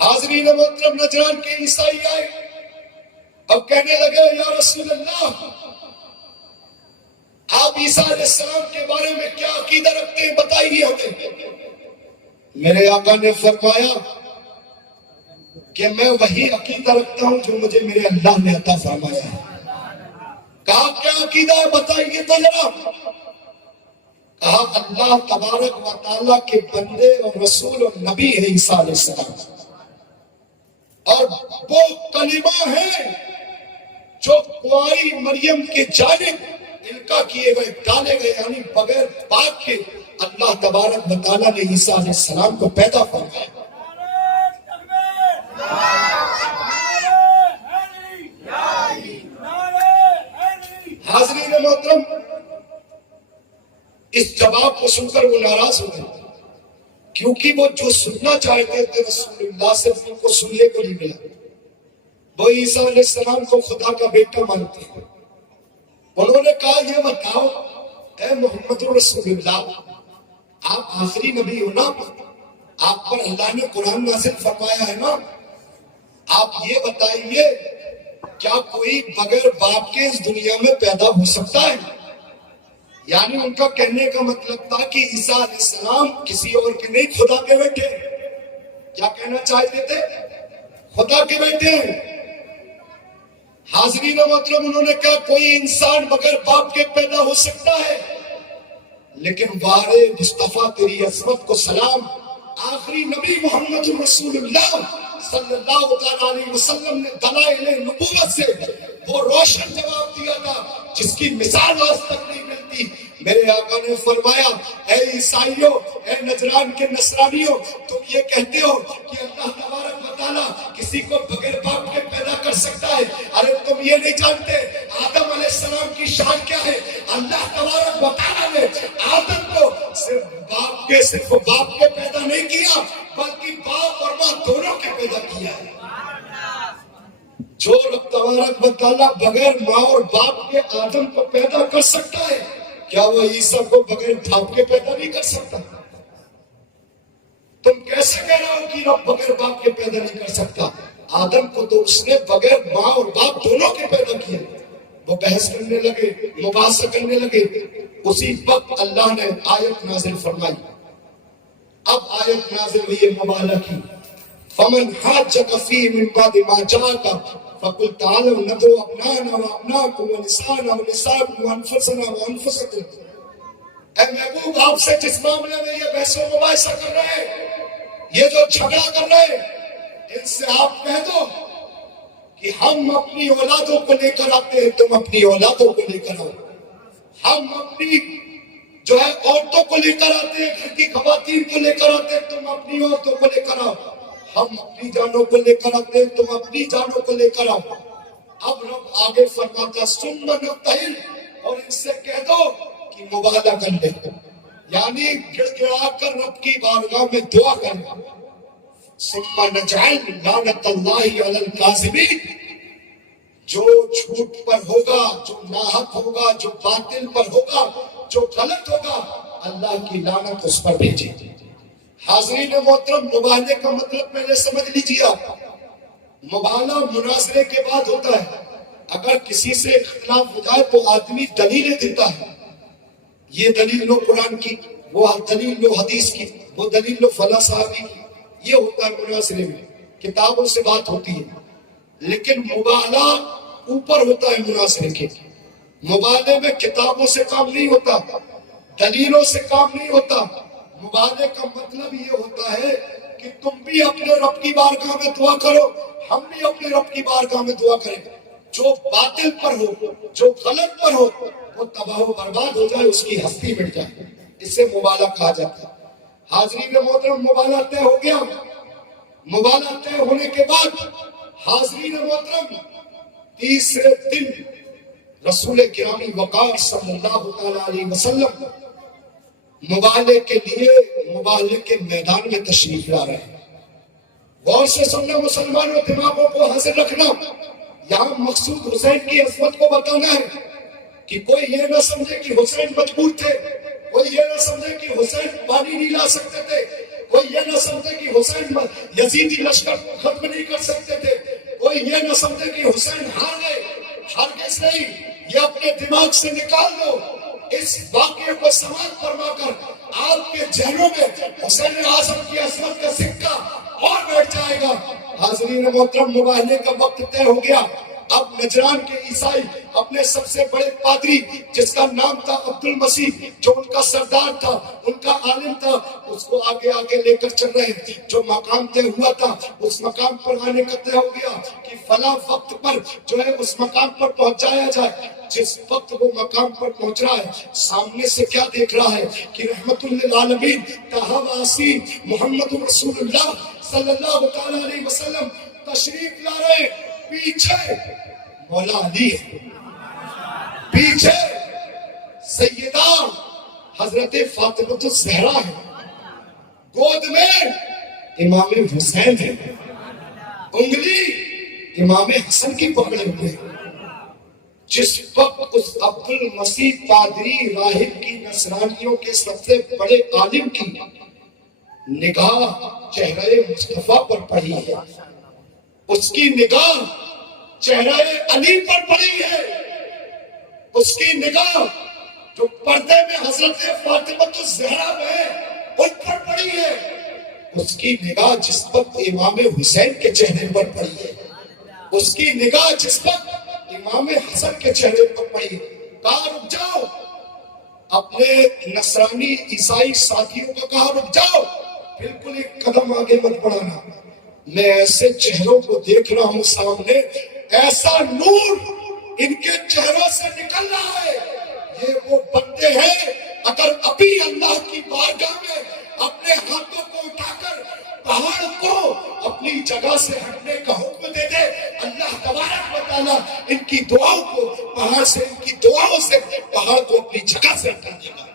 حاضرین محترم، نجران کے عیسائی آئے اب کہنے لگے یا رسول اللہ، آپ عیسیٰ علیہ السلام کے بارے میں کیا عقیدہ رکھتے ہیں بتائیے ہمیں۔ میرے آقا نے فرمایا کہ میں وہی عقیدہ رکھتا ہوں جو مجھے میرے اللہ نے عطا فرمایا ہے۔ کہا کیا عقیدہ ہے بتائیے تو ذرا۔ کہا اللہ تبارک و تعالیٰ کے بندے اور رسول اور نبی ہے عیسیٰ علیہ السلام، اور وہ کلمہ ہے جو کنواری مریم کے جانب القا کیے گئے، ڈالے گئے، یعنی بغیر پاک کے اللہ تبارک و تعالیٰ نے عیسیٰ علیہ السلام کو پیدا فرمایا۔ حاضرین محترم، اس جواب کو سن کر وہ ناراض ہو گئے، کیونکہ وہ جو سننا چاہتے تھے رسول اللہ سے ان کو سننے کو نہیں ملا۔ وہ عیسیٰ علیہ السلام کو خدا کا بیٹا مانتے ہیں۔ انہوں نے کہا یہ بتاؤ اے محمد رسول اللہ، آپ آخری نبی ہو نا، آپ پر اللہ نے قرآن نازل فرمایا ہے نا، آپ یہ بتائیے کیا کوئی بغیر باپ کے اس دنیا میں پیدا ہو سکتا ہے؟ یعنی ان کا کہنے کا مطلب تھا کہ عیسیٰ علیہ السلام کسی اور کے نہیں، خدا کے بیٹے۔ کیا کہنا چاہتے تھے؟ خدا کے بیٹے ہیں۔ حاضرین محترم، انہوں نے کہا کوئی انسان بغیر باپ کے پیدا ہو سکتا ہے، لیکن وارے مصطفیٰ تیری عظمت کو سلام، آخری نبی محمد رسول اللہ صلی اللہ علیہ وسلم نے دلائل نبوت سے وہ روشن جواب دیا تھا جس کی مثال آج تک نہیں ملتی۔ میرے آقا نے فرمایا اے عیسائیوں، اے نجران کے نصرانیوں، تم یہ کہتے ہو کہ اللہ تبارک و تعالیٰ کسی کو بغیر باپ کے پیدا کر سکتا ہے، ارے تم یہ نہیں جانتے آدم علیہ السلام کی شان کیا ہے؟ اللہ تبارک و تعالیٰ نے آدم کو صرف باپ کے پیدا نہیں کیا، بلکہ باپ اور ماں دونوں کے پیدا کیا ہے۔ جو رب تبارک و تعالیٰ بغیر ماں اور باپ کے آدم کو پیدا کر سکتا ہے، کیا وہ عیسیٰ کو بغیر باپ کے پیدا نہیں کر سکتا؟ تم کیسے کہہ رہے ہو کہ رب بغیر باپ کے پیدا نہیں کر سکتا؟ آدم کو تو اس نے بغیر ماں اور باپ دونوں کے پیدا کیا۔ وہ بحث کرنے لگے، مباحثہ کرنے لگے، اسی وقت اللہ نے آیت نازل فرمائی۔ اب آیت نازل ہوئی مبالغہ کی، فمن حاجک فیہ من بعد ما جاءک فقل تعالوا ندعو ابناءنا وابناءکم ونساءنا ونساءکم وانفسنا وانفسکم۔ اے محبوب، آپ سے جس معاملے میں یہ بحث و مباحثہ کر رہے ہیں، یہ جو جھگڑا کر رہے ہیں، ان سے آپ کہہ دو کہ ہم اپنی اولادوں کو لے کر آتے ہیں، تم اپنی اولادوں کو لے کر آؤ۔ ہم اپنی جو ہے عورتوں کو لے کر آتے ہیں، گھر کی خواتین کو لے کر آتے ہیں، تم اپنی عورتوں کو لے کر آؤ۔ ہم اپنی جانوں کو لے کر آتے ہیں، تم اپنی جانوں کو لے کر آؤ۔ اب رب آگے فرماتا ثم نبتہل، اور ان سے کہہ دو کہ مبالغہ کر لے، یعنی گڑ گڑا کر رب کی بارگاہ میں دعا کرنا۔ ثم نجعل لعنت اللہ علی الکاذبین، جو جھوٹ پر ہوگا، جو ناحق ہوگا، جو باطل پر ہوگا، جو غلط ہوگا، اللہ کی لعنت اس پر بھیجے۔ حاضرین محترم، مبالغے کا مطلب پہلے سمجھ لیجیے۔ مبالغہ مناظرے کے بعد ہوتا ہے۔ اگر کسی سے اختلاف ہو جائے تو آدمی دلیلیں دیتا ہے، یہ دلیل لو قرآن کی، وہ دلیل لو حدیث کی، وہ دلیل لو فلاں صحابی کی۔ یہ ہوتا ہے مناظرے میں، کتابوں سے بات ہوتی ہے۔ لیکن مبالغہ اوپر ہوتا ہے مناظرے کے۔ مبالغے میں کتابوں سے کام نہیں ہوتا، دلیلوں سے کام نہیں ہوتا۔ مبالغے کا مطلب یہ ہوتا ہے کہ تم بھی اپنے رب کی بارگاہ میں دعا کرو، ہم بھی اپنے رب کی بارگاہ میں دعا کریں، جو باطل پر ہو، جو غلط پر ہو، وہ تباہ و برباد ہو جائے، اس کی ہستی مٹ جائے۔ اس سے مبالغہ کہا جاتا ہے۔ حاضرین محترم، مبالغہ طے ہو گیا۔ مبالغہ طے ہونے کے بعد حاضرین محترم، تیسرے دن رسول گرامی وقار صلی اللہ علیہ وسلم مبالغے کے لیے مبالغے کے میدان میں تشریف لا رہے ہیں۔ غور سے سننا مسلمانوں، دماغوں کو حاضر رکھنا۔ یہاں مقصود حسین کی عظمت کو بتانا ہے کہ کوئی یہ نہ سمجھے کہ حسین مجبور تھے، کوئی یہ نہ سمجھے کہ حسین پانی نہیں لا سکتے تھے، کوئی یہ نہ سمجھے کہ حسین یزیدی لشکر کو ختم نہیں کر سکتے تھے، کوئی یہ نہ سمجھے کہ حسین ہار گئے، ہرگز نہیں۔ یہ اپنے دماغ سے نکال دو، اس واقعے کو سماعت فرما کر آپ کے ذہنوں میں حسین اعظم کی عظمت کا سکہ اور بیٹھ جائے گا۔ حاضرین محترم، مباہلے کا وقت طے ہو گیا۔ اب نجران کے عیسائی اپنے سب سے بڑے پادری جس کا نام تھا عبد المسیح، جو ان کا سردار تھا، ان کا عالم تھا، اس کو آگے آگے لے کر چل رہے ہیں۔ جو مقام طے ہوا تھا اس مقام پر آنے کا طے ہو گیا کہ فلاں وقت پر جو ہے اس مقام پر پہنچایا جائے۔ جس وقت وہ مقام پر پہنچ رہا ہے، سامنے سے کیا دیکھ رہا ہے کہ رحمت للعالمین طہ و یاسین محمد رسول اللہ صلی اللہ تعالی علیہ وسلم تشریف لا رہے ہیں۔ پیچھے مولا علی ہے، پیچھے سیدہ حضرت فاطمہ الزہرا ہے، گود میں امام حسین ہے، انگلی امام حسن کی پکڑے ہوئے۔ جس وقت اس عبد المسیح پادری راہب کی نصرانیوں کے سب سے بڑے عالم کی نگاہ چہرہ مصطفیٰ پر پڑی ہے، اس کی نگاہ چہرہ علی پر پڑی ہے، اس کی نگاہ جو پردے میں حضرت فاطمہ الزہرا ہے ان پر پڑی ہے، اس کی نگاہ جس وقت امام حسین کے چہرے پر پڑی ہے، اس کی نگاہ جس وقت امام حسن کے چہرے پر پڑی ہے۔ کہا رک جاؤ، اپنے نصرانی عیسائی ساتھیوں کو کہا رک جاؤ، بالکل ایک قدم آگے مت بڑھانا، میں ایسے چہروں کو دیکھ رہا ہوں سامنے، ایسا نور ان کے چہروں سے نکل رہا ہے، یہ وہ بندے ہیں اگر ابھی اللہ کی بارگاہ میں اپنے ہاتھوں کو اٹھا کر پہاڑ کو اپنی جگہ سے ہٹنے کا حکم دے دے، اللہ تبارک و تعالیٰ ان کی دعاؤں کو پہاڑ سے، ان کی دعاؤں سے پہاڑ کو اپنی جگہ سے ہٹا دے گا۔